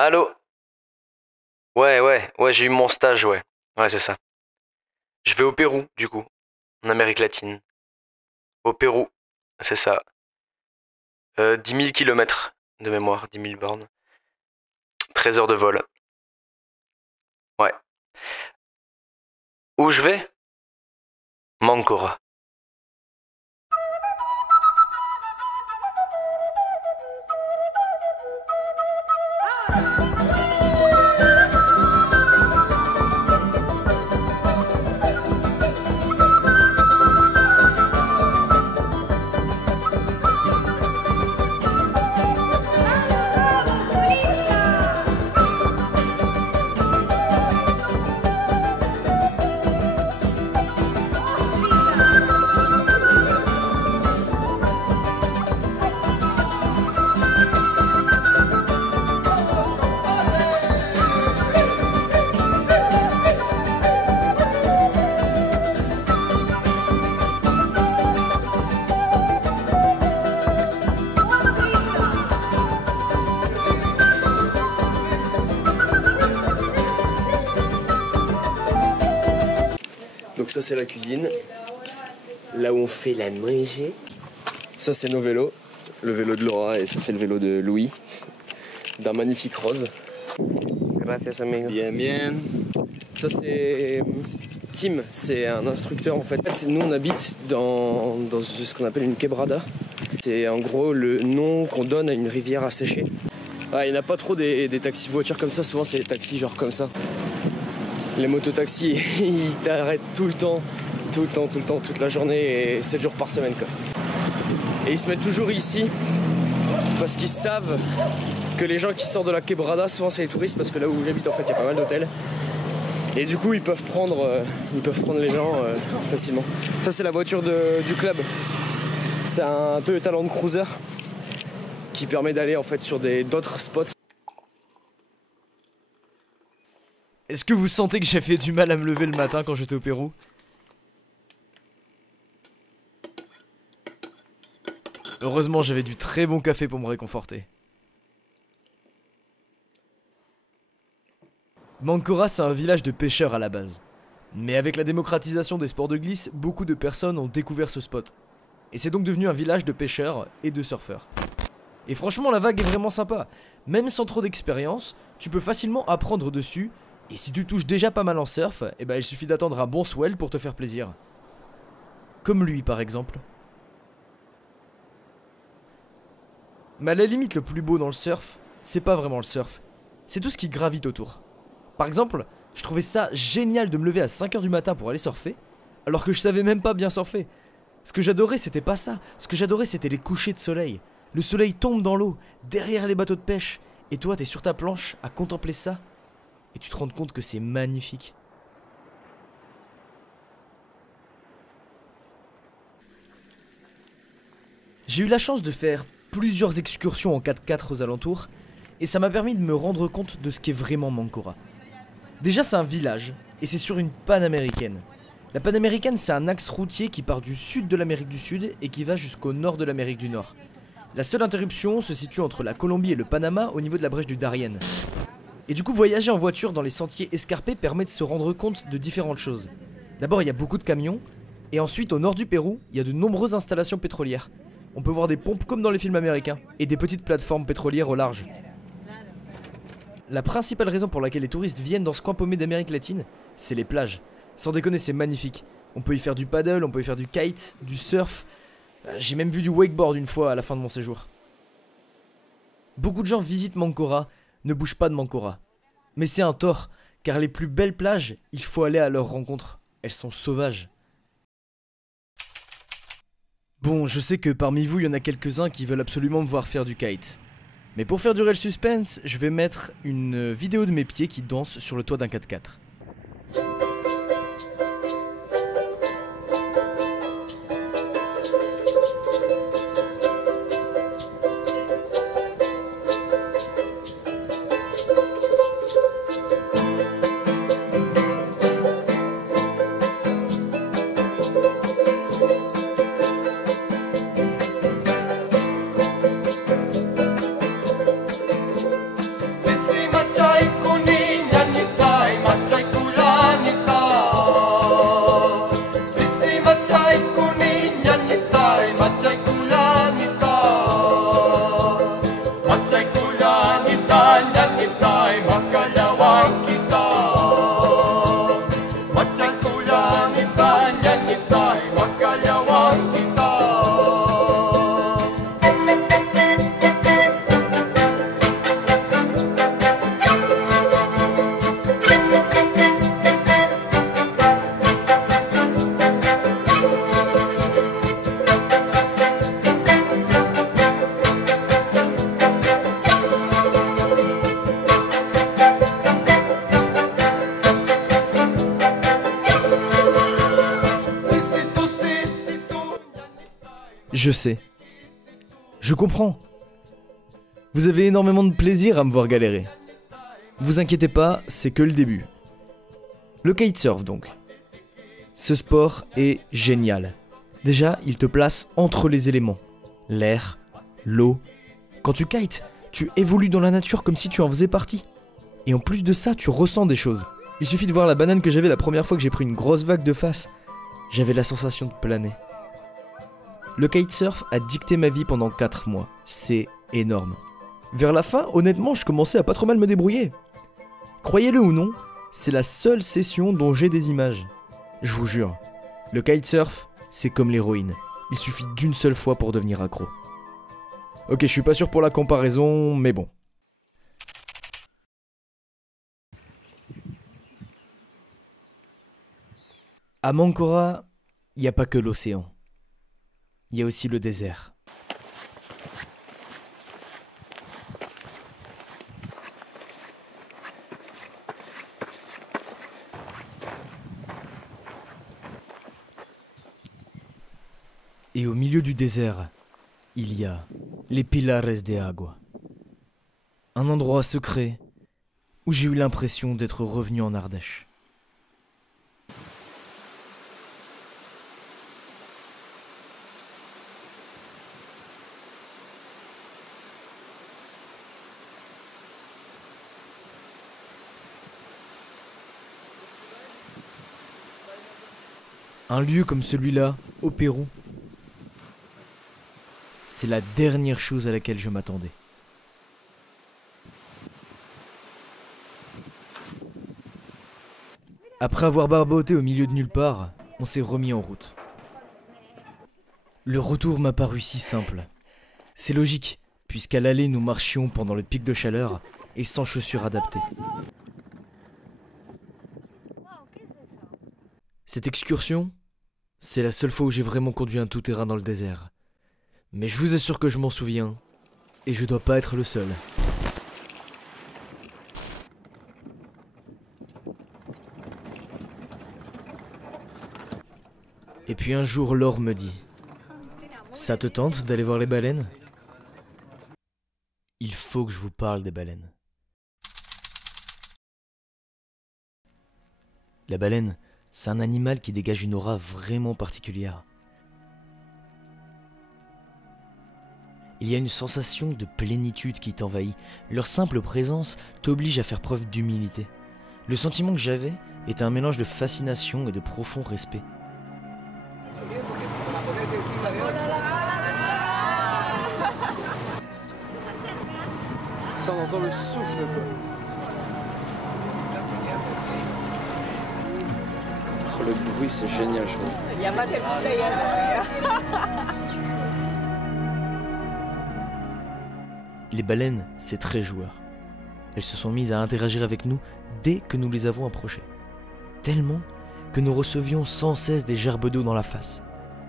Allô? Ouais, j'ai eu mon stage, ouais. Ouais, c'est ça. Je vais au Pérou, du coup, en Amérique latine. Au Pérou, c'est ça. 10 000 kilomètres de mémoire, 10 000 bornes. 13 heures de vol. Ouais. Où je vais? Mancora. Donc ça c'est la cuisine, là où on fait la manger. Ça c'est nos vélos, le vélo de Laura et ça c'est le vélo de Louis, d'un magnifique rose. Gracias amigo. Bien, bien. Ça c'est Tim, c'est un instructeur en fait. Nous on habite dans ce qu'on appelle une quebrada. C'est en gros le nom qu'on donne à une rivière asséchée. Ah, il n'y en a pas trop des taxis voitures comme ça, souvent c'est des taxis genre comme ça. Les mototaxis, ils t'arrêtent tout le temps, toute la journée et 7 jours par semaine quoi. Et ils se mettent toujours ici parce qu'ils savent que les gens qui sortent de la quebrada, souvent c'est les touristes parce que là où j'habite en fait il y a pas mal d'hôtels. Et du coup ils peuvent prendre les gens facilement. Ça c'est la voiture du club. C'est un Toyota Land Cruiser qui permet d'aller en fait sur d'autres spots. Est-ce que vous sentez que j'ai fait du mal à me lever le matin quand j'étais au Pérou? Heureusement, j'avais du très bon café pour me réconforter. Mancora, c'est un village de pêcheurs à la base. Mais avec la démocratisation des sports de glisse, beaucoup de personnes ont découvert ce spot. Et c'est donc devenu un village de pêcheurs et de surfeurs. Et franchement, la vague est vraiment sympa. Même sans trop d'expérience, tu peux facilement apprendre dessus. Et si tu touches déjà pas mal en surf, eh ben il suffit d'attendre un bon swell pour te faire plaisir. Comme lui par exemple. Mais à la limite le plus beau dans le surf, c'est pas vraiment le surf. C'est tout ce qui gravite autour. Par exemple, je trouvais ça génial de me lever à 5h du matin pour aller surfer, alors que je savais même pas bien surfer. Ce que j'adorais c'était pas ça, ce que j'adorais c'était les couchers de soleil. Le soleil tombe dans l'eau, derrière les bateaux de pêche, et toi t'es sur ta planche à contempler ça. Et tu te rends compte que c'est magnifique. J'ai eu la chance de faire plusieurs excursions en 4x4 aux alentours, et ça m'a permis de me rendre compte de ce qu'est vraiment Mancora. Déjà c'est un village, et c'est sur une panaméricaine. La panaméricaine c'est un axe routier qui part du sud de l'Amérique du Sud et qui va jusqu'au nord de l'Amérique du Nord. La seule interruption se situe entre la Colombie et le Panama au niveau de la brèche du Darien. Et du coup voyager en voiture dans les sentiers escarpés permet de se rendre compte de différentes choses. D'abord il y a beaucoup de camions, et ensuite au nord du Pérou, il y a de nombreuses installations pétrolières. On peut voir des pompes comme dans les films américains, et des petites plateformes pétrolières au large. La principale raison pour laquelle les touristes viennent dans ce coin paumé d'Amérique latine, c'est les plages. Sans déconner c'est magnifique. On peut y faire du paddle, on peut y faire du kite, du surf. J'ai même vu du wakeboard une fois à la fin de mon séjour. Beaucoup de gens visitent Mancora, ne bougent pas de Mancora. Mais c'est un tort, car les plus belles plages, il faut aller à leur rencontre. Elles sont sauvages. Bon, je sais que parmi vous, il y en a quelques-uns qui veulent absolument me voir faire du kite. Mais pour faire durer le suspense, je vais mettre une vidéo de mes pieds qui dansent sur le toit d'un 4x4. Sissy Je sais. Je comprends. Vous avez énormément de plaisir à me voir galérer. Vous inquiétez pas, c'est que le début. Le kitesurf donc. Ce sport est génial. Déjà, il te place entre les éléments. L'air, l'eau. Quand tu kites, tu évolues dans la nature comme si tu en faisais partie. Et en plus de ça, tu ressens des choses. Il suffit de voir la banane que j'avais la première fois que j'ai pris une grosse vague de face. J'avais la sensation de planer. Le kitesurf a dicté ma vie pendant 4 mois. C'est énorme. Vers la fin, honnêtement, je commençais à pas trop mal me débrouiller. Croyez-le ou non, c'est la seule session dont j'ai des images. Je vous jure, le kitesurf, c'est comme l'héroïne. Il suffit d'une seule fois pour devenir accro. Ok, je suis pas sûr pour la comparaison, mais bon. À Mancora, il n'y a pas que l'océan. Il y a aussi le désert. Et au milieu du désert, il y a les Pilares de Agua. Un endroit secret où j'ai eu l'impression d'être revenu en Ardèche. Un lieu comme celui-là, au Pérou, c'est la dernière chose à laquelle je m'attendais. Après avoir barboté au milieu de nulle part, on s'est remis en route. Le retour m'a paru si simple. C'est logique, puisqu'à l'aller nous marchions pendant le pic de chaleur et sans chaussures adaptées. Cette excursion, c'est la seule fois où j'ai vraiment conduit un tout-terrain dans le désert. Mais je vous assure que je m'en souviens, et je dois pas être le seul. Et puis un jour, Laure me dit « Ça te tente d'aller voir les baleines ?» Il faut que je vous parle des baleines. La baleine, c'est un animal qui dégage une aura vraiment particulière. Il y a une sensation de plénitude qui t'envahit. Leur simple présence t'oblige à faire preuve d'humilité. Le sentiment que j'avais était un mélange de fascination et de profond respect. Putain, on entend le souffle quoi. Oh, le bruit c'est génial je trouve. Les baleines, c'est très joueur. Elles se sont mises à interagir avec nous dès que nous les avons approchées. Tellement que nous recevions sans cesse des gerbes d'eau dans la face.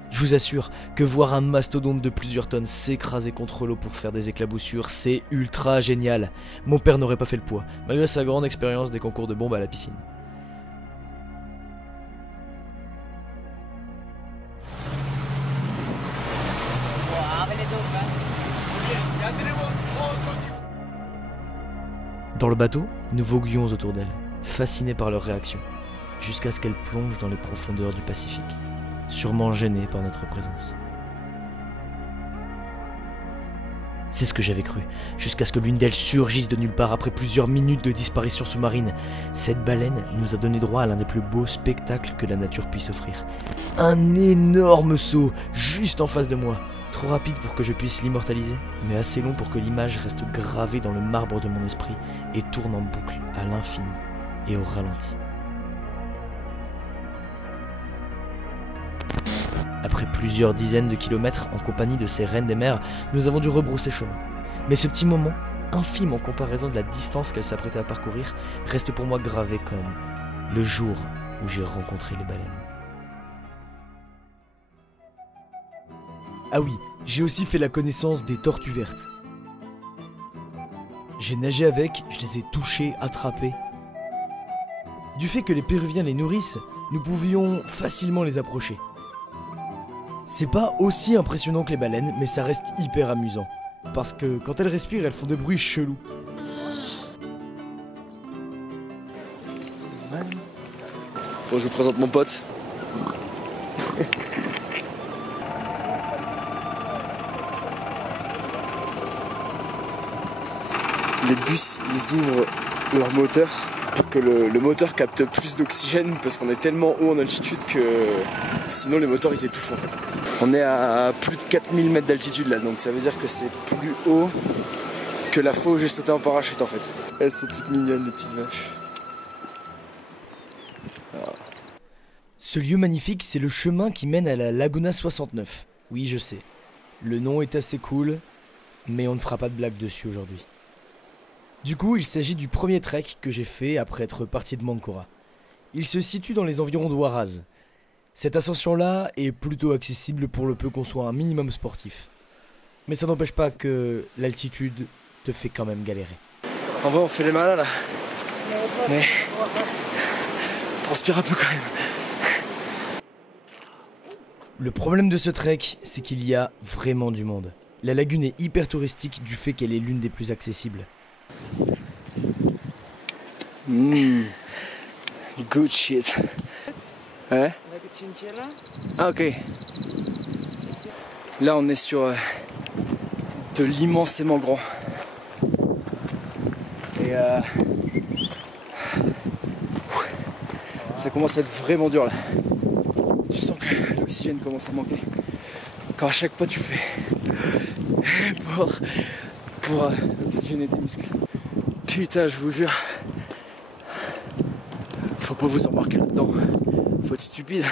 Je vous assure que voir un mastodonte de plusieurs tonnes s'écraser contre l'eau pour faire des éclaboussures, c'est ultra génial. Mon père n'aurait pas fait le poids, malgré sa grande expérience des concours de bombes à la piscine. Dans le bateau, nous voguions autour d'elles, fascinés par leur réaction, jusqu'à ce qu'elles plongent dans les profondeurs du Pacifique, sûrement gênées par notre présence. C'est ce que j'avais cru, jusqu'à ce que l'une d'elles surgisse de nulle part après plusieurs minutes de disparition sous-marine. Cette baleine nous a donné droit à l'un des plus beaux spectacles que la nature puisse offrir. Un énorme saut, juste en face de moi. Trop rapide pour que je puisse l'immortaliser, mais assez long pour que l'image reste gravée dans le marbre de mon esprit et tourne en boucle à l'infini et au ralenti. Après plusieurs dizaines de kilomètres en compagnie de ces reines des mers, nous avons dû rebrousser chemin. Mais ce petit moment, infime en comparaison de la distance qu'elle s'apprêtait à parcourir, reste pour moi gravé comme le jour où j'ai rencontré les baleines. Ah oui, j'ai aussi fait la connaissance des tortues vertes. J'ai nagé avec, je les ai touchées, attrapées. Du fait que les Péruviens les nourrissent, nous pouvions facilement les approcher. C'est pas aussi impressionnant que les baleines, mais ça reste hyper amusant. Parce que quand elles respirent, elles font des bruits chelous. Bon, je vous présente mon pote. Les bus, ils ouvrent leur moteur pour que le moteur capte plus d'oxygène parce qu'on est tellement haut en altitude que sinon les moteurs ils étouffent en fait. On est à plus de 4000 mètres d'altitude là, donc ça veut dire que c'est plus haut que la fois où j'ai sauté en parachute en fait. Elles sont toutes mignonnes les petites vaches. Ce lieu magnifique, c'est le chemin qui mène à la Laguna 69. Oui, je sais. Le nom est assez cool, mais on ne fera pas de blague dessus aujourd'hui. Du coup, il s'agit du premier trek que j'ai fait après être parti de Mancora. Il se situe dans les environs de Huaraz. Cette ascension-là est plutôt accessible pour le peu qu'on soit un minimum sportif. Mais ça n'empêche pas que l'altitude te fait quand même galérer. En vrai, on fait les malins là. Mais on transpire un peu quand même. Le problème de ce trek, c'est qu'il y a vraiment du monde. La lagune est hyper touristique du fait qu'elle est l'une des plus accessibles. Good shit. Ouais. Ah ok. Là on est sur de l'immensément grand. Et ça commence à être vraiment dur là. Tu sens que l'oxygène commence à manquer. Quand à chaque pas tu fais pour oxygéner tes muscles. Putain, je vous jure. Faut pas vous embarquer là-dedans. Faut être stupide.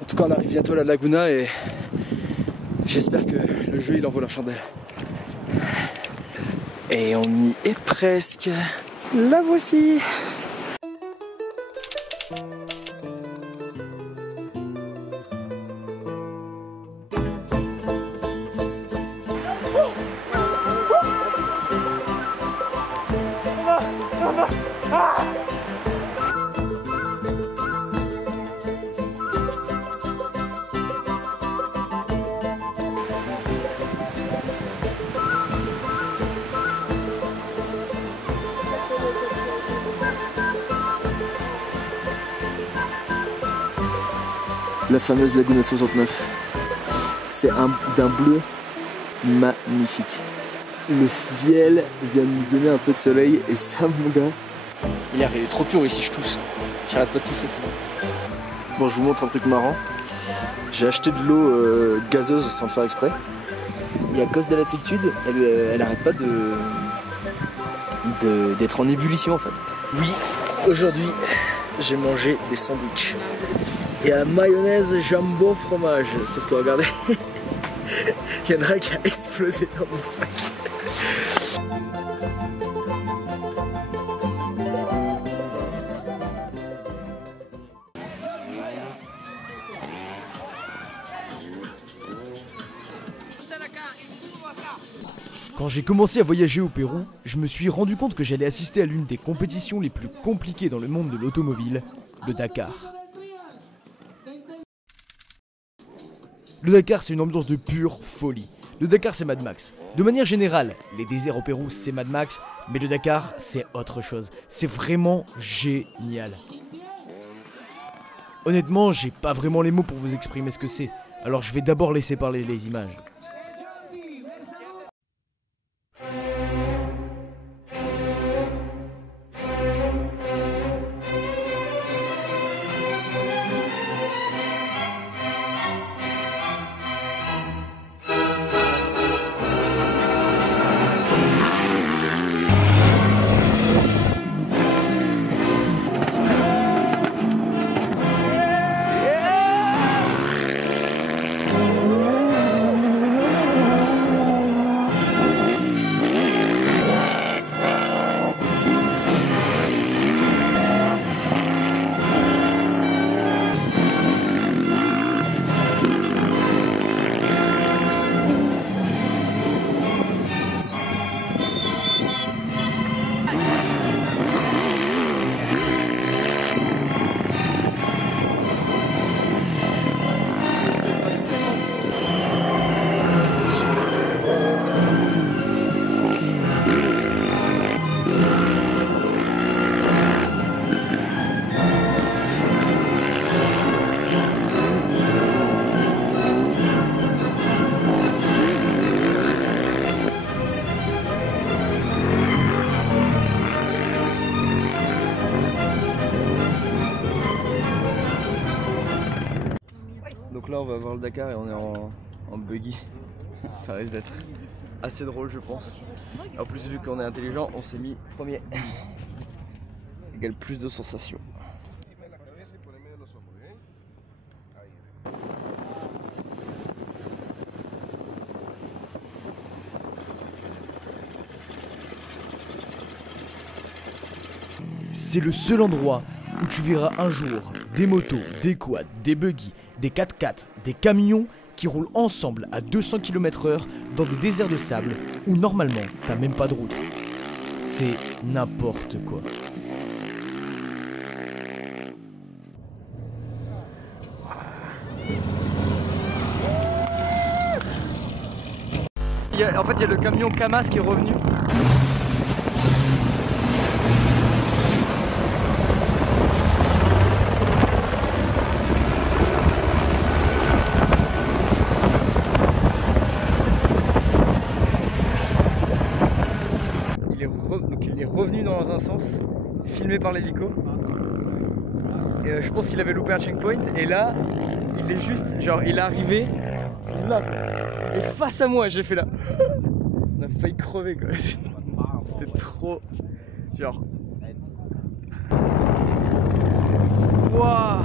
En tout cas, on arrive bientôt à la Laguna et j'espère que le jeu il envoie la chandelle. Et on y est presque. La voici. La fameuse Laguna 69. C'est d'un bleu magnifique. Le ciel vient de nous donner un peu de soleil et ça mon gars. Il est trop pur ici, je tousse. J'arrête pas de tousser. Bon, je vous montre un truc marrant. J'ai acheté de l'eau gazeuse sans le faire exprès. Et à cause de l'altitude, elle arrête pas d'être en ébullition en fait. Oui, aujourd'hui, j'ai mangé des sandwichs. Et à mayonnaise, jambon, fromage. Sauf que regardez, il y en a un qui a explosé dans mon sac. Quand j'ai commencé à voyager au Pérou, je me suis rendu compte que j'allais assister à l'une des compétitions les plus compliquées dans le monde de l'automobile, le Dakar. Le Dakar, c'est une ambiance de pure folie. Le Dakar, c'est Mad Max. De manière générale, les déserts au Pérou, c'est Mad Max, mais le Dakar, c'est autre chose. C'est vraiment génial. Honnêtement, j'ai pas vraiment les mots pour vous exprimer ce que c'est, alors je vais d'abord laisser parler les images. là on va voir le Dakar et on est en buggy. Ça risque d'être assez drôle je pense. En plus vu qu'on est intelligent, on s'est mis premier. Égale plus de sensations. C'est le seul endroit où tu verras un jour des motos, des quads, des buggy, des 4x4, des camions qui roulent ensemble à 200 km/h dans des déserts de sable où normalement t'as même pas de route. C'est n'importe quoi. En fait il y a le camion Kamaz qui est revenu. Il est revenu dans un sens, filmé par l'hélico. Et je pense qu'il avait loupé un checkpoint. Et là, il est juste, genre, il est arrivé là. Et face à moi, j'ai fait là. On a failli crever quoi. C'était trop. Genre. Waouh!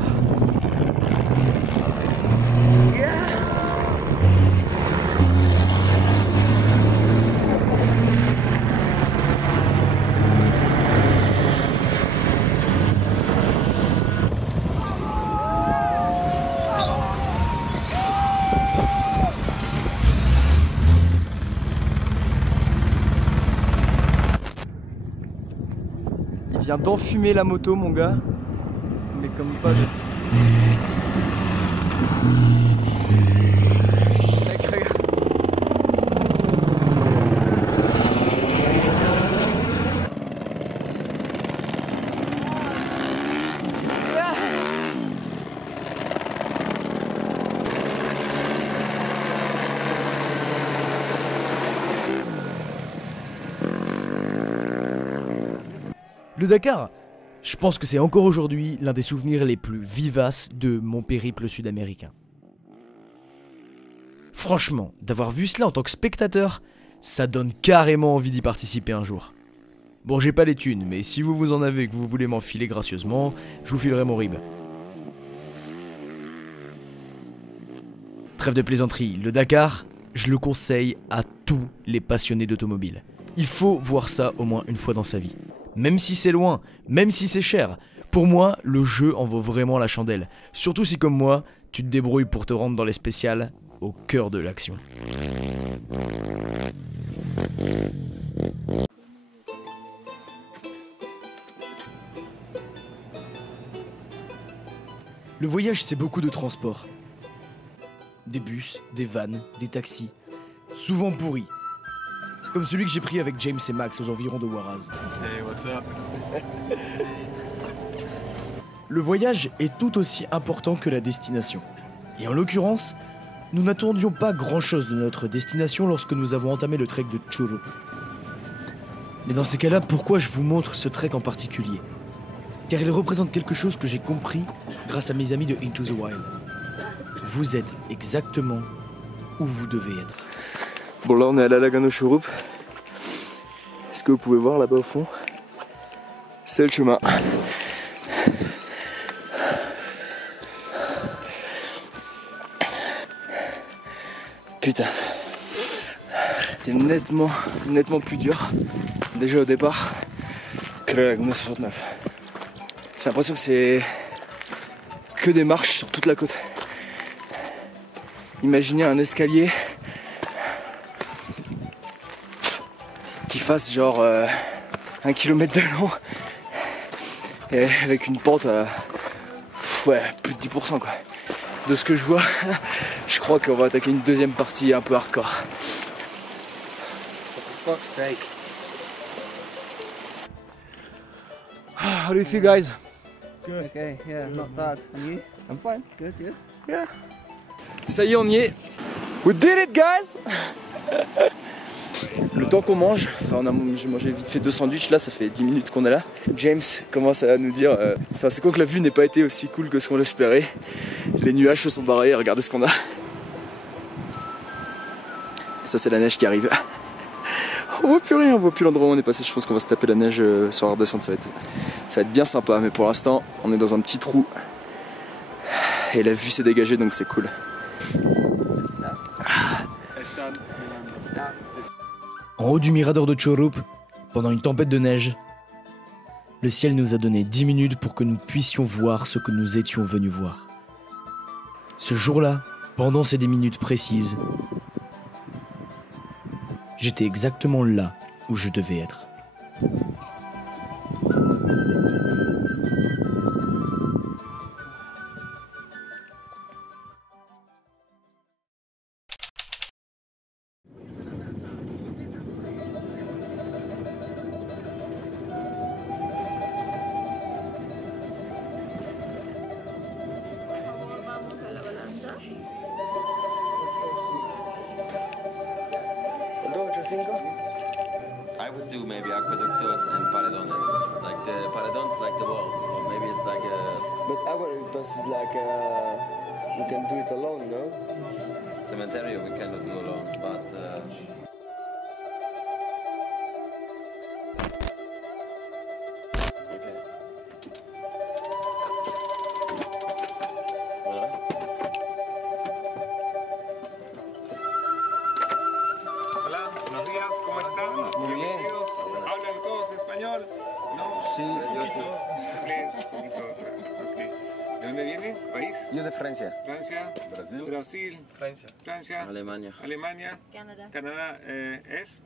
Il vient d'enfumer la moto mon gars, mais comme pas de... Mec, regarde. Le Dakar, je pense que c'est encore aujourd'hui l'un des souvenirs les plus vivaces de mon périple sud-américain. Franchement, d'avoir vu cela en tant que spectateur, ça donne carrément envie d'y participer un jour. Bon, j'ai pas les thunes, mais si vous en avez et que vous voulez m'enfiler gracieusement, je vous filerai mon rib. Trêve de plaisanterie, le Dakar, je le conseille à tous les passionnés d'automobile. Il faut voir ça au moins une fois dans sa vie. Même si c'est loin, même si c'est cher, pour moi, le jeu en vaut vraiment la chandelle. Surtout si, comme moi, tu te débrouilles pour te rendre dans les spéciales au cœur de l'action. Le voyage, c'est beaucoup de transport. Des bus, des vannes, des taxis, souvent pourris. Comme celui que j'ai pris avec James et Max aux environs de Huaraz. Hey, what's up? Le voyage est tout aussi important que la destination. Et en l'occurrence, nous n'attendions pas grand-chose de notre destination lorsque nous avons entamé le trek de Churro. Mais dans ces cas-là, pourquoi je vous montre ce trek en particulier? Car il représente quelque chose que j'ai compris grâce à mes amis de Into the Wild. Vous êtes exactement où vous devez être. Bon là on est à la Lagano Churup. Est-ce que vous pouvez voir là-bas au fond? C'est le chemin. Putain. C'était nettement plus dur déjà au départ que la Lagano 69. J'ai l'impression que c'est que des marches sur toute la côte. Imaginez un escalier qui fasse genre 1 km de long et avec une pente à ouais, plus de 10% quoi. De ce que je vois, je crois qu'on va attaquer une deuxième partie un peu hardcore. For fuck's sake. How do you feel guys? Good. Okay, yeah, not bad. And you? I'm fine. Good, good. Yeah. Ça y est, on y est. We did it guys! Le temps qu'on mange, enfin j'ai mangé vite fait 2 sandwichs là, ça fait 10 minutes qu'on est là. James commence à nous dire, c'est quoi que la vue n'ait pas été aussi cool que ce qu'on l'espérait. Les nuages se sont barrés, regardez ce qu'on a. Ça c'est la neige qui arrive. On voit plus rien, on voit plus l'endroit où on est passé. Je pense qu'on va se taper la neige sur la redescente, ça va être bien sympa. Mais pour l'instant, on est dans un petit trou. Et la vue s'est dégagée donc c'est cool. En haut du mirador de Chorup, pendant une tempête de neige, le ciel nous a donné 10 minutes pour que nous puissions voir ce que nous étions venus voir. Ce jour-là, pendant ces 10 minutes précises, j'étais exactement là où je devais être. I would do maybe aqueductos and paredones. Like the paredons, like the walls, or maybe it's like a But aqueductos is like we can do it alone, no? cemetery we cannot do alone, but okay. Voilà. Hola, buenos días, ¿cómo están? Muy bien. Bienvenidos. ¿Hablan todos español? No. Sí, yo sí. Inglés, poquito. Ok. ¿De dónde vienen? ¿País? Yo de Francia. Francia. Brasil. Francia. Alemania. Alemania. Canada. Canadá es?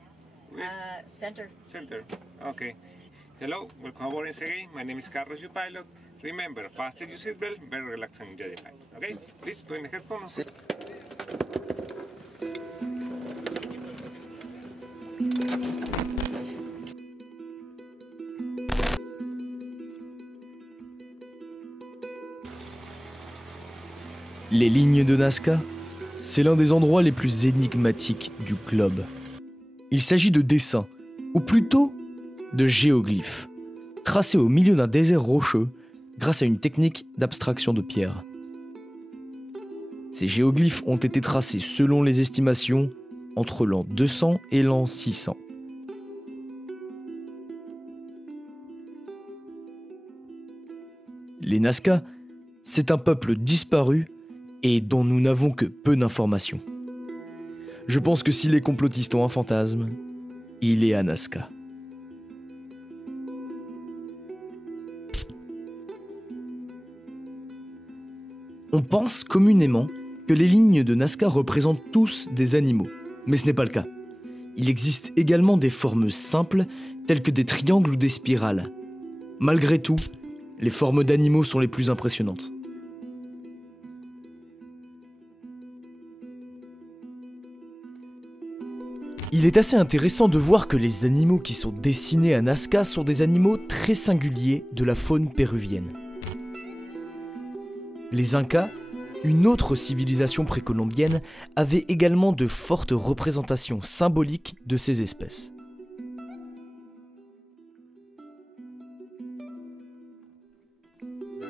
Center. Center. Okay. Hello, welcome aboard once again. My name is Carlos, your pilot. Remember, fasten your seatbelt, very relaxed and enjoy the flight. Okay? Please put in the headphones. Sí. Les lignes de Nazca, c'est l'un des endroits les plus énigmatiques du globe. Il s'agit de dessins, ou plutôt de géoglyphes, tracés au milieu d'un désert rocheux grâce à une technique d'abstraction de pierre. Ces géoglyphes ont été tracés selon les estimations entre l'an 200 et l'an 600. Les Nazca, c'est un peuple disparu et dont nous n'avons que peu d'informations. Je pense que si les complotistes ont un fantasme, il est à Nazca. On pense communément que les lignes de Nazca représentent tous des animaux, mais ce n'est pas le cas. Il existe également des formes simples, telles que des triangles ou des spirales. Malgré tout, les formes d'animaux sont les plus impressionnantes. Il est assez intéressant de voir que les animaux qui sont dessinés à Nazca sont des animaux très singuliers de la faune péruvienne. Les Incas, une autre civilisation précolombienne, avaient également de fortes représentations symboliques de ces espèces.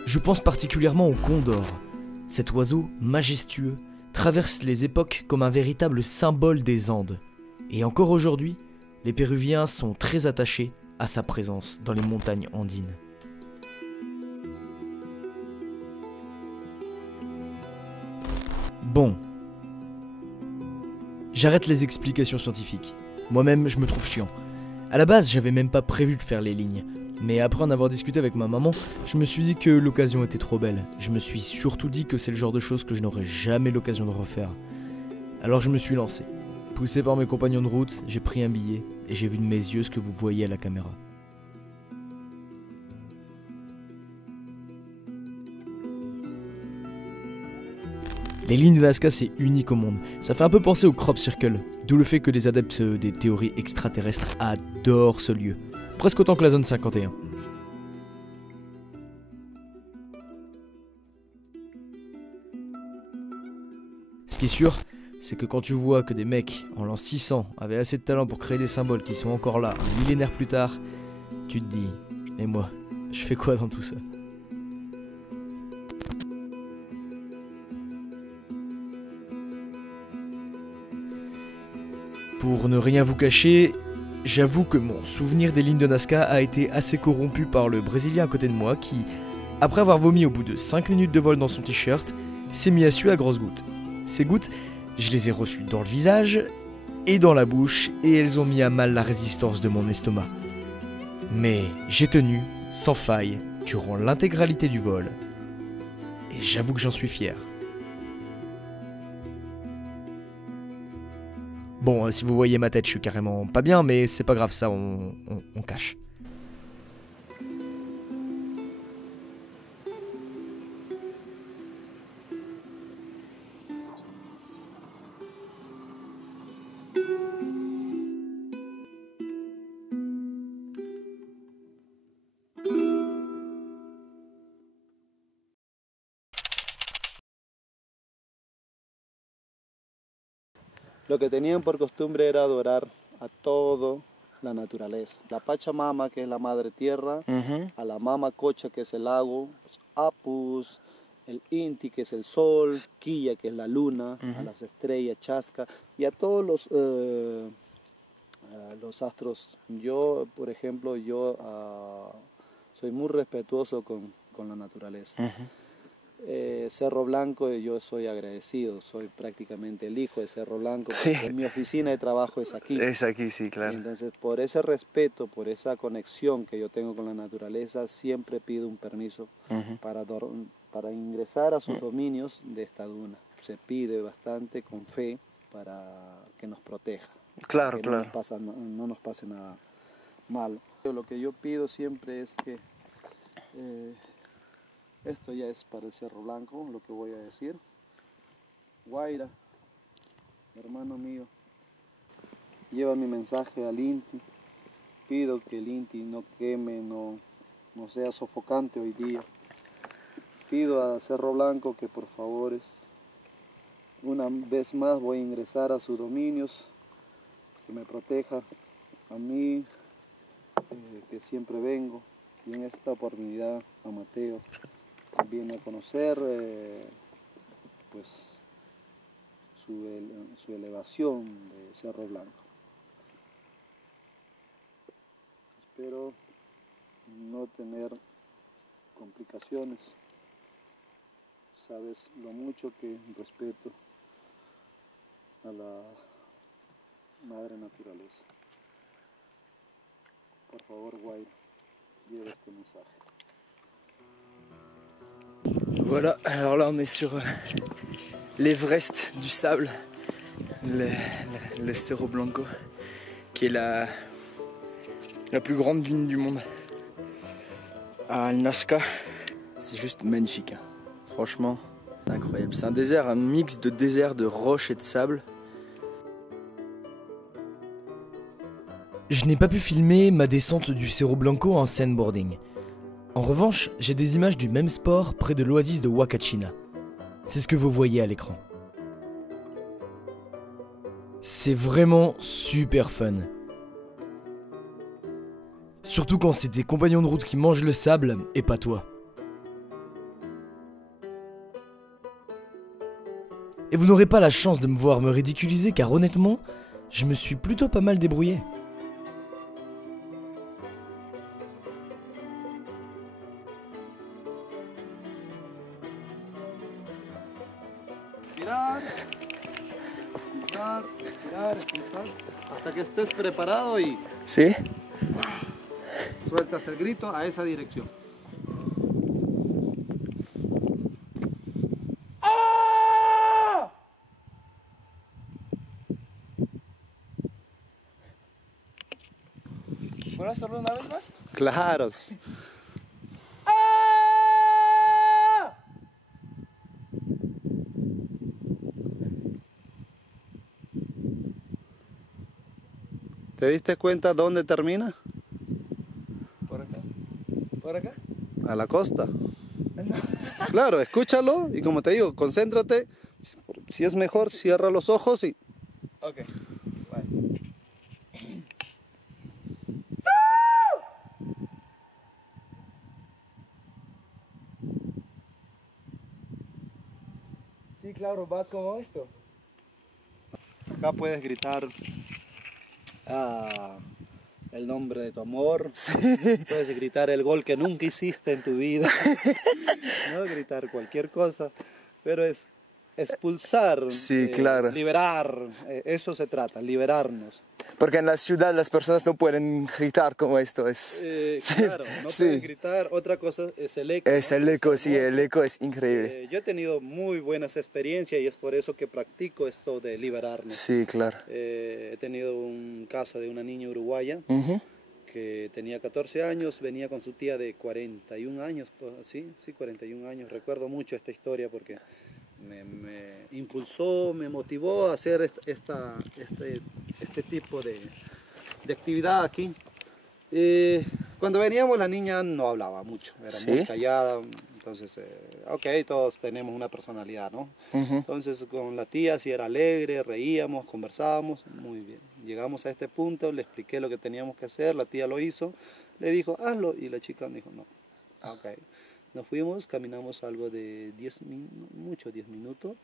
Je pense particulièrement au condor. Cet oiseau majestueux traverse les époques comme un véritable symbole des Andes. Et encore aujourd'hui, les Péruviens sont très attachés à sa présence dans les montagnes andines. Bon. J'arrête les explications scientifiques. Moi-même, je me trouve chiant. À la base, j'avais même pas prévu de faire les lignes. Mais après en avoir discuté avec ma maman, je me suis dit que l'occasion était trop belle. Je me suis surtout dit que c'est le genre de choses que je n'aurais jamais l'occasion de refaire. Alors je me suis lancé. Poussé par mes compagnons de route, j'ai pris un billet et j'ai vu de mes yeux ce que vous voyez à la caméra. Les lignes de Nazca, c'est unique au monde. Ça fait un peu penser au crop circle, d'où le fait que les adeptes des théories extraterrestres adorent ce lieu. Presque autant que la zone 51. Ce qui est sûr, c'est que quand tu vois que des mecs en l'an 600 avaient assez de talent pour créer des symboles qui sont encore là, un millénaire plus tard, tu te dis, et moi, je fais quoi dans tout ça? Pour ne rien vous cacher, j'avoue que mon souvenir des lignes de Nazca a été assez corrompu par le Brésilien à côté de moi qui, après avoir vomi au bout de 5 minutes de vol dans son t-shirt, s'est mis à suer à grosses gouttes. Ces gouttes, je les ai reçues dans le visage et dans la bouche et elles ont mis à mal la résistance de mon estomac. Mais j'ai tenu, sans faille, durant l'intégralité du vol. Et j'avoue que j'en suis fier. Bon, si vous voyez ma tête, je suis carrément pas bien, mais c'est pas grave, ça, on cache. Lo que tenían por costumbre era adorar a todo la naturaleza. La Pachamama, que es la madre tierra, a la Mama Cocha, que es el lago, los Apus, el Inti, que es el sol, Quilla, que es la luna, a las estrellas, Chasca, y a todos los astros. Yo, por ejemplo, soy muy respetuoso con la naturaleza. Cerro Blanco, yo soy agradecido, soy prácticamente el hijo de Cerro Blanco, porque mi oficina de trabajo es aquí. Es aquí, sí, claro. Entonces, por ese respeto, por esa conexión que yo tengo con la naturaleza, siempre pido un permiso para ingresar a sus dominios de esta duna. Se pide bastante con fe para que nos proteja. Claro, que claro. No nos pase nada malo. Lo que yo pido siempre es que esto ya es para el Cerro Blanco, lo que voy a decir. Guaira, hermano mío, lleva mi mensaje al Inti. Pido que el Inti no queme, no sea sofocante hoy día. Pido a Cerro Blanco que por favor, una vez más voy a ingresar a sus dominios, que me proteja a mí, que siempre vengo, y en esta oportunidad a Mateo viene a conocer pues su elevación de Cerro Blanco. Espero no tener complicaciones. Sabes lo mucho que respeto a la madre naturaleza. Por favor, Guaira, lleva este mensaje. Voilà, alors là on est sur l'Everest du sable, le Cerro Blanco, qui est la plus grande dune du monde. À Nazca, c'est juste magnifique, hein. Franchement, incroyable. C'est un désert, un mix de désert, de roches et de sable. Je n'ai pas pu filmer ma descente du Cerro Blanco en sandboarding. En revanche, j'ai des images du même sport près de l'oasis de Huacachina. C'est ce que vous voyez à l'écran. C'est vraiment super fun. Surtout quand c'est tes compagnons de route qui mangent le sable et pas toi. Et vous n'aurez pas la chance de me voir me ridiculiser car honnêtement, je me suis plutôt pas mal débrouillé. Estirar, hasta que estés preparado y ¿Sí? sueltas el grito a esa dirección. ¿Puedo hacerlo una vez más? Claro. ¿Te diste cuenta dónde termina? Por acá. ¿Por acá? A la costa. Claro, escúchalo y como te digo, concéntrate. Si es mejor, cierra los ojos y... Ok. Sí, claro, va como esto. Acá puedes gritar el nombre de tu amor. Sí. Puedes gritar el gol que nunca hiciste en tu vida. No gritar cualquier cosa, pero es expulsar, Sí, claro. liberar. Eso se trata, liberarnos. Porque en la ciudad las personas no pueden gritar como esto. Sí. Claro, no Sí. puedes gritar. Otra cosa es el eco. Es ¿no? el eco, Es sí, hermoso. el eco es increíble. Yo he tenido muy buenas experiencias y es por eso que practico esto de liberarnos. Sí, claro. He tenido un caso de una niña uruguaya Ujú. que tenía 14 años, venía con su tía de 41 años, sí, 41 años. Recuerdo mucho esta historia porque me impulsó, me motivó a hacer este tipo de actividad aquí. Cuando veníamos la niña no hablaba mucho, era ¿Sí? muy callada, entonces, ok, todos tenemos una personalidad, ¿no? Ujú. Entonces con la tía sí era alegre, reíamos, conversábamos, muy bien. Llegamos a este punto, le expliqué lo que teníamos que hacer, la tía lo hizo, le dijo, hazlo, y la chica dijo, no. Ok. Nos fuimos, caminamos algo de 10 minutos,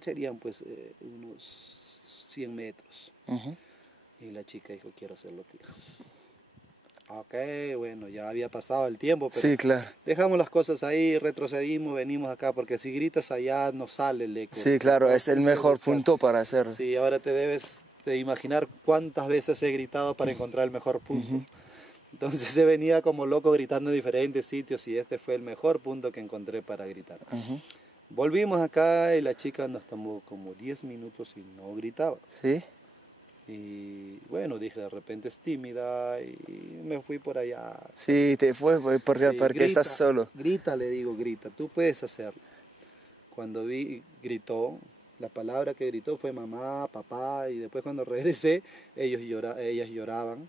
serían pues unos 100 metros. Ujú. Y la chica dijo, quiero hacerlo, tía. Ok, bueno, ya había pasado el tiempo, pero Sí, claro. dejamos las cosas ahí, retrocedimos, venimos acá, porque si gritas allá no sale el eco. Sí, claro, es el mejor Buscar. punto para hacerlo. Sí, ahora te debes de imaginar cuántas veces he gritado para encontrar el mejor punto. Entonces se venía como loco gritando en diferentes sitios y este fue el mejor punto que encontré para gritar. Ujú. Volvimos acá y la chica nos tomó como 10 minutos y no gritaba. Sí. Y bueno, dije, de repente es tímida y me fui por allá. Sí, te fue porque Sí, estás grita, solo. Grita, le digo, grita, tú puedes hacerlo. Cuando gritó, la palabra que gritó fue mamá, papá, y después cuando regresé, ellas lloraban,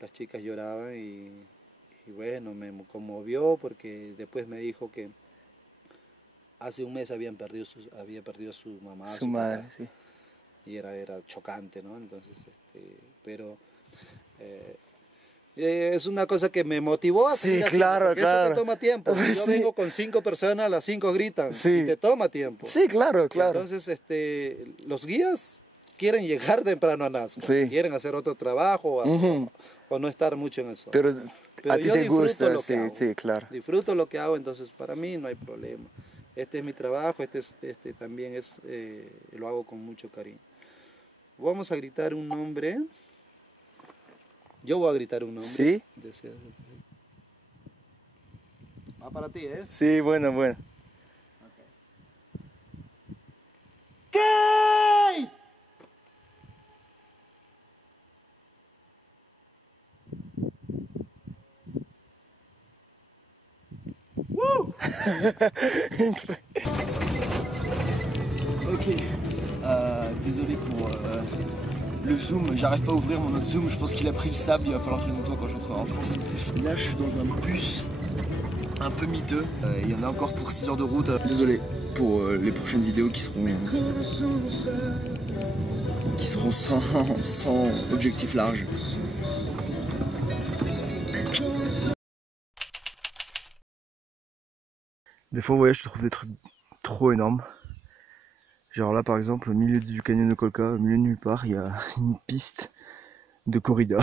las chicas lloraban y bueno, me conmovió porque después me dijo que hace un mes había perdido su mamá, Su madre, papá, sí. y era chocante, ¿no? Entonces, pero es una cosa que me motivó a Sí, seguir haciendo, claro, porque claro. esto te toma tiempo. Si yo Sí. vengo con 5 personas, las 5 gritan Sí. y te toma tiempo. Sí, claro, claro. Entonces, los guías quieren llegar temprano a Nazca, Sí. quieren hacer otro trabajo Ujú. o no estar mucho en el sol. Pero a ti yo te disfruto gusta, lo que sí, hago. sí, claro. Disfruto lo que hago, entonces para mí no hay problema. Este es mi trabajo, este también lo hago con mucho cariño. Vamos a gritar un nombre. Yo voy a gritar un nombre. ¿Sí? Va para ti, ¿eh? Sí, bueno, bueno. ¡Kate! ¡Woo! Ok, désolé pour le zoom, j'arrive pas à ouvrir mon autre zoom, je pense qu'il a pris le sable, il va falloir que je le nettoie quand je rentrerai en France. Là je suis dans un bus un peu miteux, il y en a encore pour 6 heures de route. Désolé pour les prochaines vidéos qui seront sans objectif large. Des fois, ouais, je trouve des trucs trop énormes. Genre là, par exemple, au milieu du canyon de Colca, au milieu de nulle part, il y a une piste de corrida.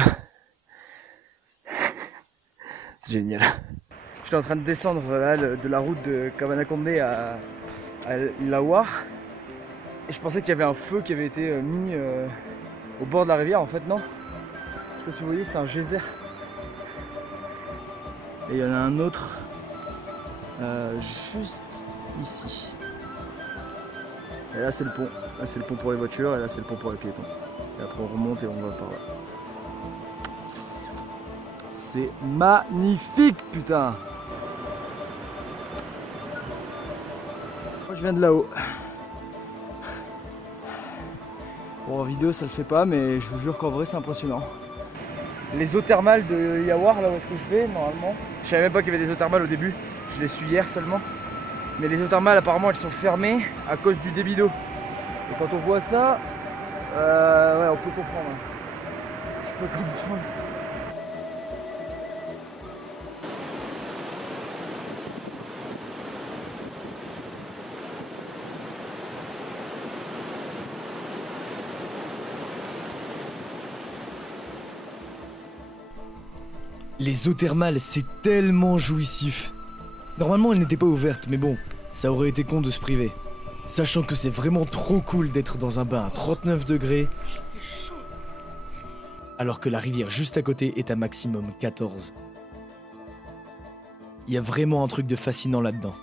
C'est génial. Je suis en train de descendre là, de la route de Cabanacondé à Lawar. Et je pensais qu'il y avait un feu qui avait été mis au bord de la rivière. En fait, non. Je sais pas si vous voyez, c'est un geyser. Et il y en a un autre juste ici. Et là c'est le pont. Là c'est le pont pour les voitures et là c'est le pont pour les piétons. Et après on remonte et on va par là. C'est magnifique, putain. Moi je viens de là-haut. Bon en vidéo ça le fait pas, mais je vous jure qu'en vrai c'est impressionnant. Les eaux thermales de Yawar, là où est-ce que je vais normalement. Je savais même pas qu'il y avait des eaux thermales au début, je l'ai su hier seulement. Mais les eaux thermales apparemment elles sont fermées à cause du débit d'eau. Et quand on voit ça, ouais, on peut comprendre. On peut comprendre. Les eaux thermales, c'est tellement jouissif. Normalement, elles n'étaient pas ouvertes, mais bon, ça aurait été con de se priver. Sachant que c'est vraiment trop cool d'être dans un bain à 39 degrés, alors que la rivière juste à côté est à maximum 14. Il y a vraiment un truc de fascinant là-dedans.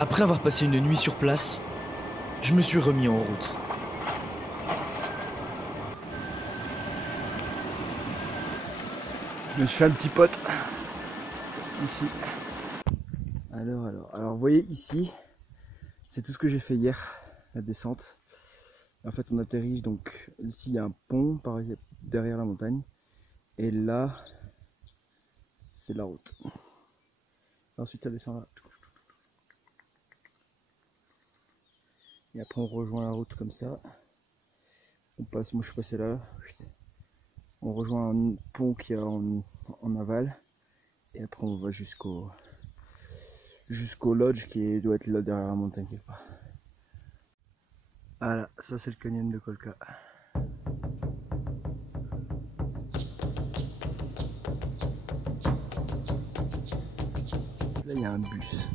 Après avoir passé une nuit sur place, je me suis remis en route. Je me suis fait un petit pote ici. Alors, vous voyez ici, c'est tout ce que j'ai fait hier, la descente. En fait, on atterrit, donc ici il y a un pont derrière la montagne, et là, c'est la route. Ensuite, ça descend là. Et après, on rejoint la route comme ça. On passe, moi je suis passé là. On rejoint un pont qui est en aval, et après on va jusqu'au lodge qui doit être là derrière la montagne quelque part. Voilà, ça c'est le canyon de Colca. Là il y a un bus.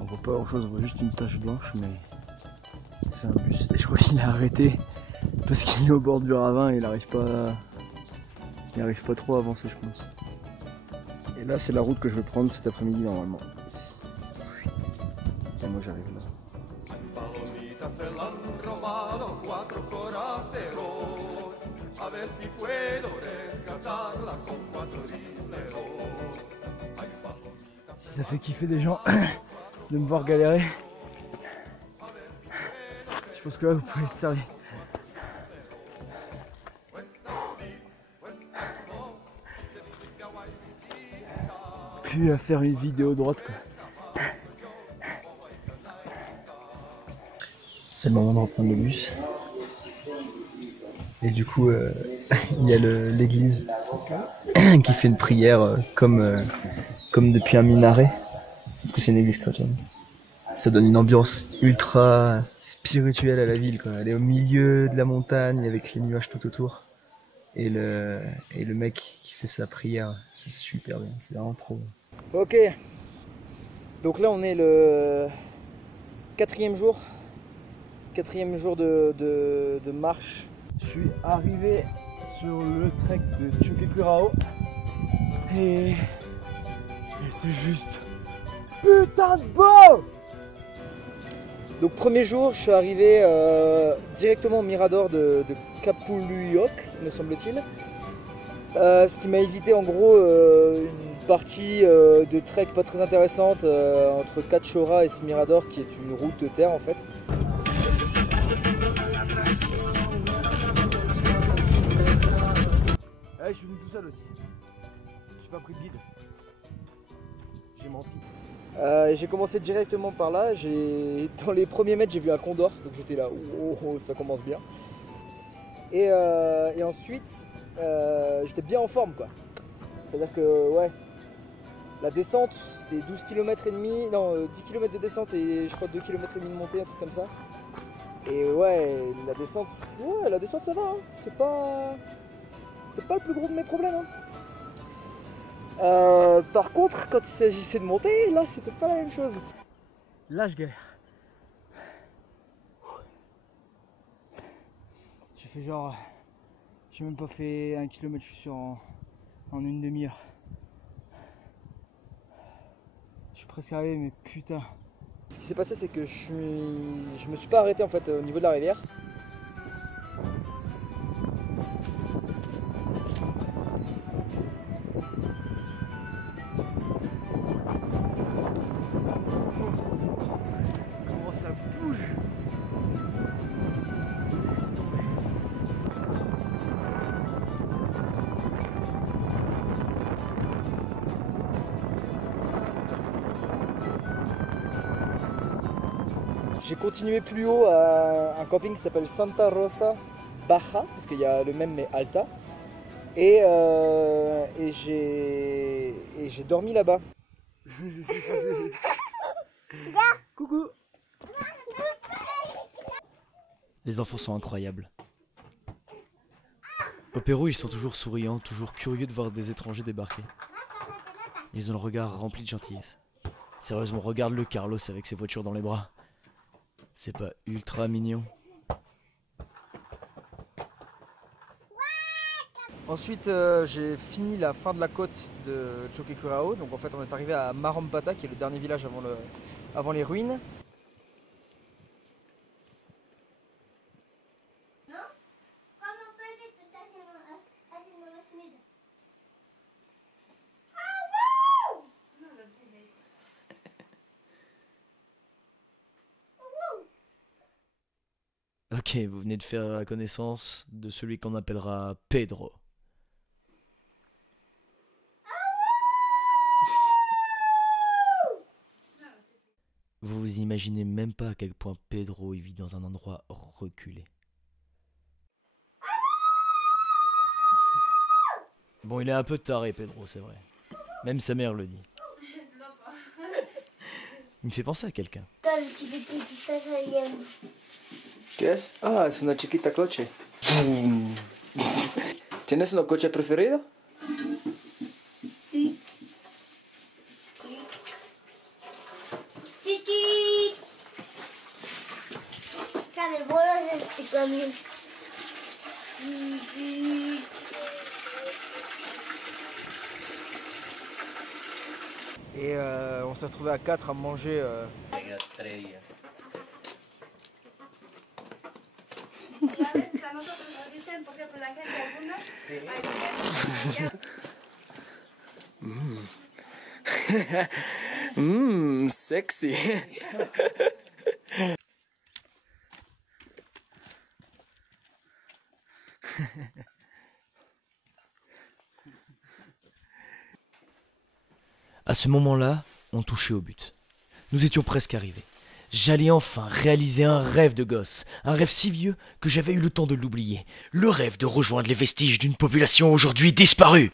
On voit pas grand chose, on voit juste une tache blanche, mais c'est un bus. Et je crois qu'il est arrêté parce qu'il est au bord du ravin et il n'arrive pas trop à avancer, je pense. Et là c'est la route que je vais prendre cet après-midi normalement. Et moi j'arrive là. Si ça fait kiffer des gens de me voir galérer, je pense que là vous pouvez être servi. Plus à faire une vidéo droite quoi. C'est le moment de reprendre le bus. Et du coup il y a l'église qui fait une prière comme depuis un minaret. Sauf que c'est une église chrétienne. Ça donne une ambiance ultra spirituelle à la ville quoi. Elle est au milieu de la montagne avec les nuages tout autour. Et le mec qui fait sa prière, c'est super bien, c'est vraiment trop bien. Ok, donc là on est le quatrième jour de marche. Je suis arrivé sur le trek de Choquequirao et c'est juste putain de beau. Donc premier jour, je suis arrivé directement au mirador de Kapuluyok, me semble-t-il. Ce qui m'a évité en gros une partie de trek pas très intéressante entre Cachorra et ce mirador qui est une route de terre en fait. Ah, je suis venu tout seul aussi. J'ai pas pris de guide. J'ai menti. J'ai commencé directement par là. Dans les premiers mètres, j'ai vu un condor, donc j'étais là. Oh, ça commence bien. Et ensuite, j'étais bien en forme quoi. C'est-à-dire que ouais, la descente c'était 12 km et demi, non 10 km de descente et je crois 2 km et demi de montée, un truc comme ça. Et ouais, la descente ça va, hein. C'est pas le plus gros de mes problèmes. Hein. Par contre, quand il s'agissait de monter, là c'était pas la même chose. Là je galère. J'ai fait genre, j'ai même pas fait 1 km, je suis sûr en une demi-heure. Je suis presque arrivé, mais putain. Ce qui s'est passé, c'est que je me suis pas arrêté en fait au niveau de la rivière. Comment ça bouge! j'ai continué plus haut à un camping qui s'appelle Santa Rosa Baja, parce qu'il y a le même mais Alta. Et j'ai dormi là-bas. Coucou. Les enfants sont incroyables. Au Pérou, ils sont toujours souriants, toujours curieux de voir des étrangers débarquer. Ils ont le regard rempli de gentillesse. Sérieusement, regarde-le Carlos avec ses voitures dans les bras. C'est pas ultra mignon? Ensuite, j'ai fini la fin de la côte de Choquequirao. Donc en fait, on est arrivé à Marampata, qui est le dernier village avant les ruines. Ok, vous venez de faire la connaissance de celui qu'on appellera Pedro. Vous vous imaginez même pas à quel point Pedro vit dans un endroit reculé. Bon, il est un peu taré, Pedro, c'est vrai. Même sa mère le dit. Il me fait penser à quelqu'un. ¿Qué es? Ah, es una chiquita coche. ¿Tienes un coche preferido? Sí. Chiqui. Sale bolas este camión. Et on s'est retrouvés à 4 à manger. Sexy. À ce moment-là, on touchait au but. Nous étions presque arrivés. J'allais enfin réaliser un rêve de gosse, un rêve si vieux que j'avais eu le temps de l'oublier. Le rêve de rejoindre les vestiges d'une population aujourd'hui disparue.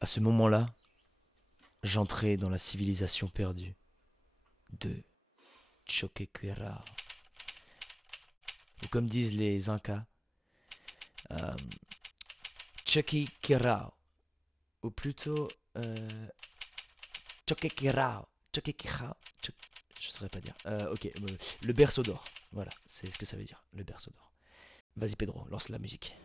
À ce moment-là, j'entrais dans la civilisation perdue de Choquequirao. Ou comme disent les Incas, Choquequirao. Ou plutôt Choquequirao. Choquequirao. Je saurais pas dire. Ok, le berceau d'or. Voilà, c'est ce que ça veut dire, le berceau d'or. Vas-y Pedro, lance la musique.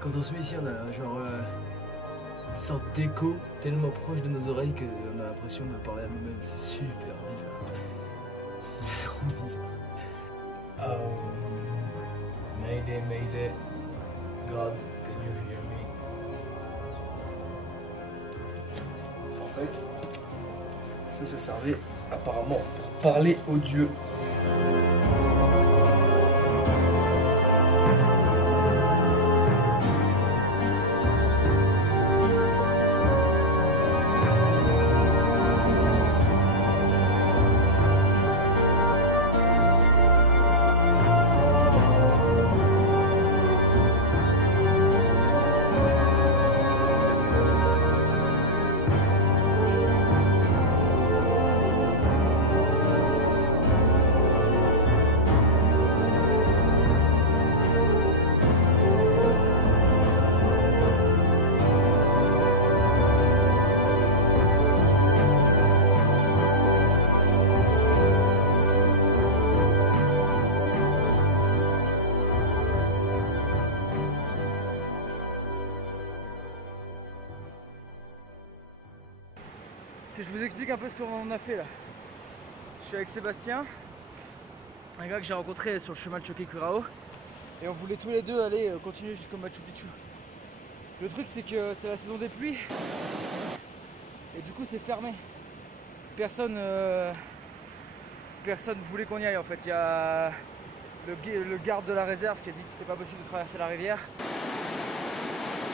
Quand on se met ici, on a genre une sorte d'écho tellement proche de nos oreilles qu'on a l'impression de parler à nous-mêmes. C'est super bizarre. C'est trop bizarre. Mayday, mayday. God, can you hear me? En fait, ça servait apparemment pour parler aux dieux. que je vous explique un peu ce qu'on a fait là. Je suis avec Sébastien, un gars que j'ai rencontré sur le chemin de Choquequirao, et on voulait tous les deux aller continuer jusqu'au Machu Picchu. Le truc c'est que c'est la saison des pluies et du coup c'est fermé. Personne voulait qu'on y aille en fait. Il y a le garde de la réserve qui a dit que c'était pas possible de traverser la rivière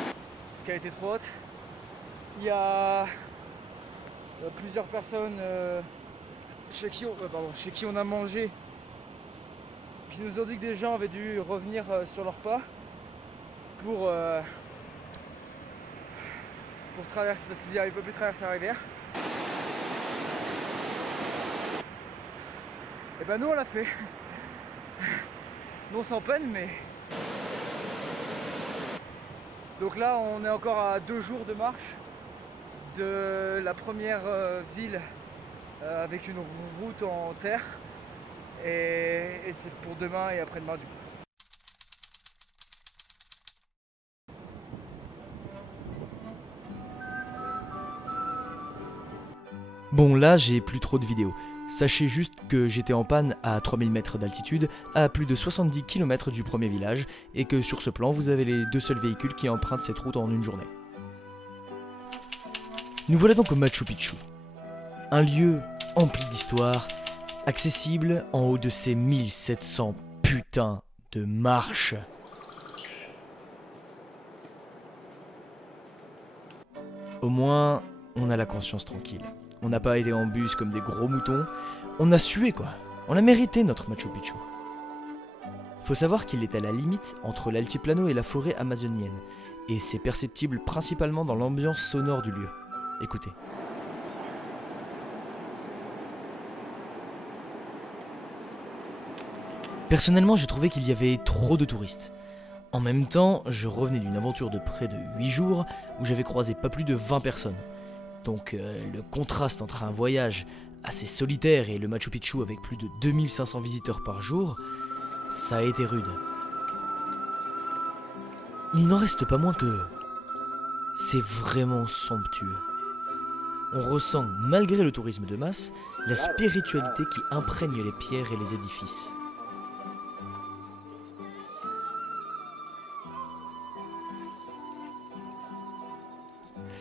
parce qu'elle était trop haute. Il y a plusieurs personnes chez qui on a mangé qui nous ont dit que des gens avaient dû revenir sur leur pas pour traverser parce qu'ils n'arrivaient plus traverser la rivière. Et ben nous on l'a fait. Non sans peine mais. Donc là on est encore à 2 jours de marche de la première ville avec une route en terre et c'est pour demain et après-demain du coup. Bon là j'ai plus trop de vidéos. Sachez juste que j'étais en panne à 3000 mètres d'altitude, à plus de 70 km du premier village, et que sur ce plan vous avez les 2 seuls véhicules qui empruntent cette route en une journée. Nous voilà donc au Machu Picchu. Un lieu empli d'histoire, accessible en haut de ses 1700 putains de marches. Au moins, on a la conscience tranquille. On n'a pas été en bus comme des gros moutons, on a sué quoi. On a mérité notre Machu Picchu. Faut savoir qu'il est à la limite entre l'altiplano et la forêt amazonienne, et c'est perceptible principalement dans l'ambiance sonore du lieu. Écoutez. Personnellement, j'ai trouvé qu'il y avait trop de touristes. En même temps, je revenais d'une aventure de près de 8 jours où j'avais croisé pas plus de 20 personnes. Donc le contraste entre un voyage assez solitaire et le Machu Picchu avec plus de 2500 visiteurs par jour, ça a été rude. Il n'en reste pas moins que c'est vraiment somptueux. On ressent, malgré le tourisme de masse, la spiritualité qui imprègne les pierres et les édifices.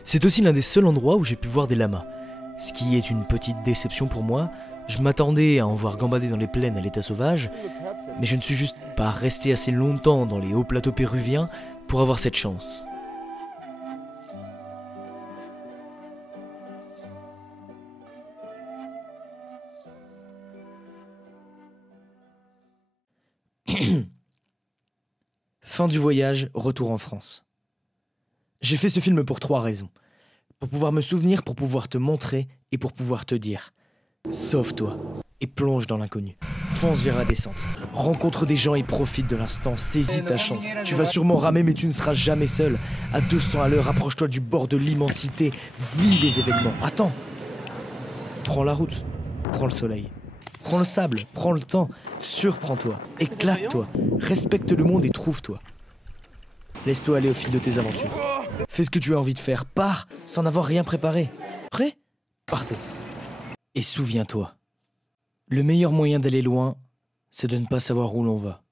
C'est aussi l'un des seuls endroits où j'ai pu voir des lamas, ce qui est une petite déception pour moi. Je m'attendais à en voir gambader dans les plaines à l'état sauvage, mais je ne suis juste pas resté assez longtemps dans les hauts plateaux péruviens pour avoir cette chance. Fin du voyage, retour en France. J'ai fait ce film pour 3 raisons. Pour pouvoir me souvenir, pour pouvoir te montrer et pour pouvoir te dire « Sauve-toi et plonge dans l'inconnu. Fonce vers la descente. Rencontre des gens et profite de l'instant. Saisis ta chance. Tu vas sûrement ramer mais tu ne seras jamais seul. À 200 à l'heure, approche-toi du bord de l'immensité. Vis les événements. Attends. Prends la route. Prends le soleil. Prends le sable. Prends le temps. Surprends-toi. Éclate-toi. Respecte le monde et trouve-toi. Laisse-toi aller au fil de tes aventures. Fais ce que tu as envie de faire. Pars sans avoir rien préparé. Prêt ? Partez. Et souviens-toi, le meilleur moyen d'aller loin, c'est de ne pas savoir où l'on va.